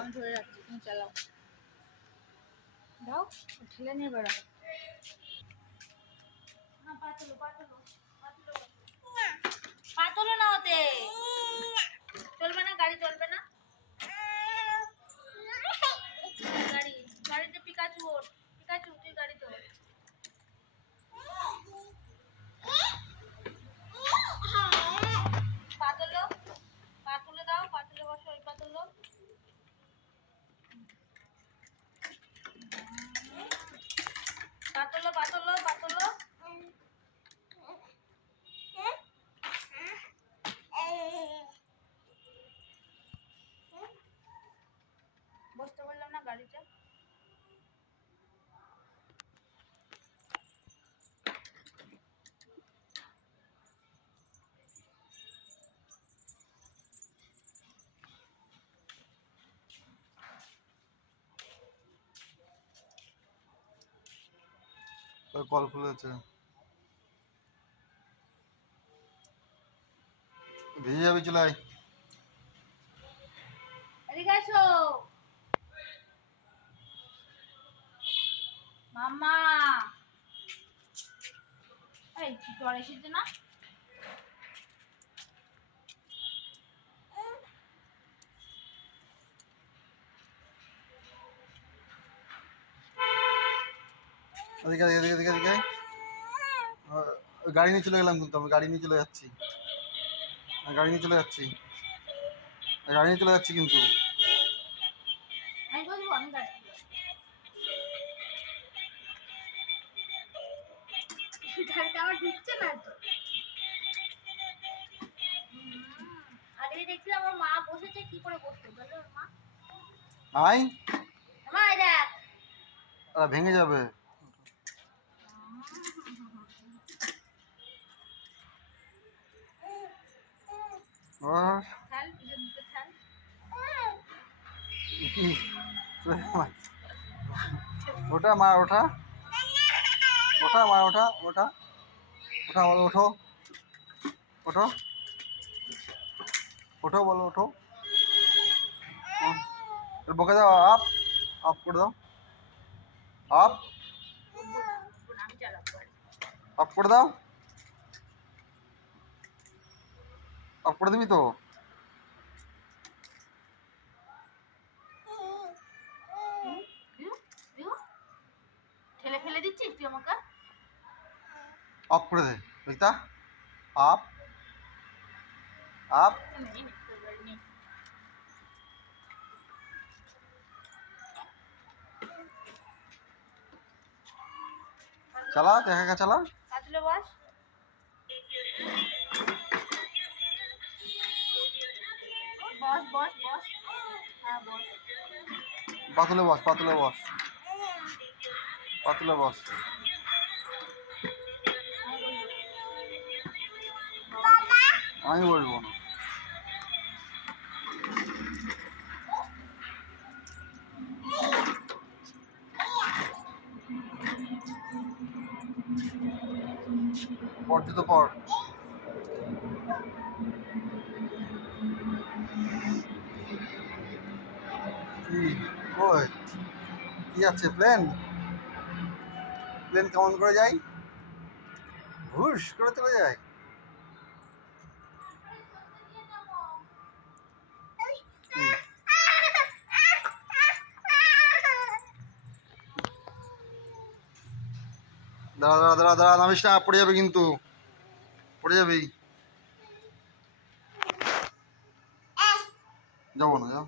আমি ধরে রাখছি, তুমি চালাও। দাও, ঠেলে নিয়ে বেড়াও। না, পা তোলো না, ওতে চলবে না, গাড়ি চলবে না। গাড়িতে পিকাচু ওঠ, পিকাচু তুই গাড়িতে ওঠ। পা তোলো, পা তুলে দাও, পা তুলে বসো, ওই পা তোলো। পা তোলো, পা তোলো, পা তোলো। বসতে বললাম না গাড়িতে। কল খুলেছে, ভিজে যাবি, চলে আয়। এদিকে আসো মাম্মা। এই জ্বর এসেছে না? এদিকে এদিকে এদিকে এদিকে। গাড়ি নিয়ে চলে গেলাম কিন্তু, আমি গাড়ি নিয়ে চলে যাচ্ছি, গাড়ি নিয়ে চলে যাচ্ছি, গাড়ি নিয়ে চলে যাচ্ছি কিন্তু। আমি বলবো আমি গাড়িটা আমার ঢুকছে না তো। আগে দেখছিলাম আমার মা বসেছে, কি করে বসতো বলো মা। আয়, মা এই দেখ, ভেঙে যাবে। খেল পিছন দিকে খেল। ওটা মা, ওঠা ওঠা মা, ওঠা ওঠা ওঠা, বলো ওঠো, ওঠো ওঠো, বলো ওঠো। বকে দাও, আপ আপ করে দাও, আপ আমি চালাবো। আপ করে দাও, আপ করে দিবি তো। ঠেলে ফেলে দিচ্ছিস তুই আমাকে। অফ করে দে ললিতা, আপ আপ। চালা, দেখা একা চালা। পাতলে বস, বস বস বস, হ্যাঁ বস। পাতুলে বস, পাতুলে বস, পাতুলে বস। আমি বলবো না। পড় তো পড়। কি কই, কি আছে? প্লেন, প্লেন কেমন করে যায়? হুশ করে চলে যায়। দাঁড়া দাঁড়া দাঁড়া দাঁড়া, নামিস না, পড়ে যাবে কিন্তু, পড়ে যাবি। যাবো না, যাও।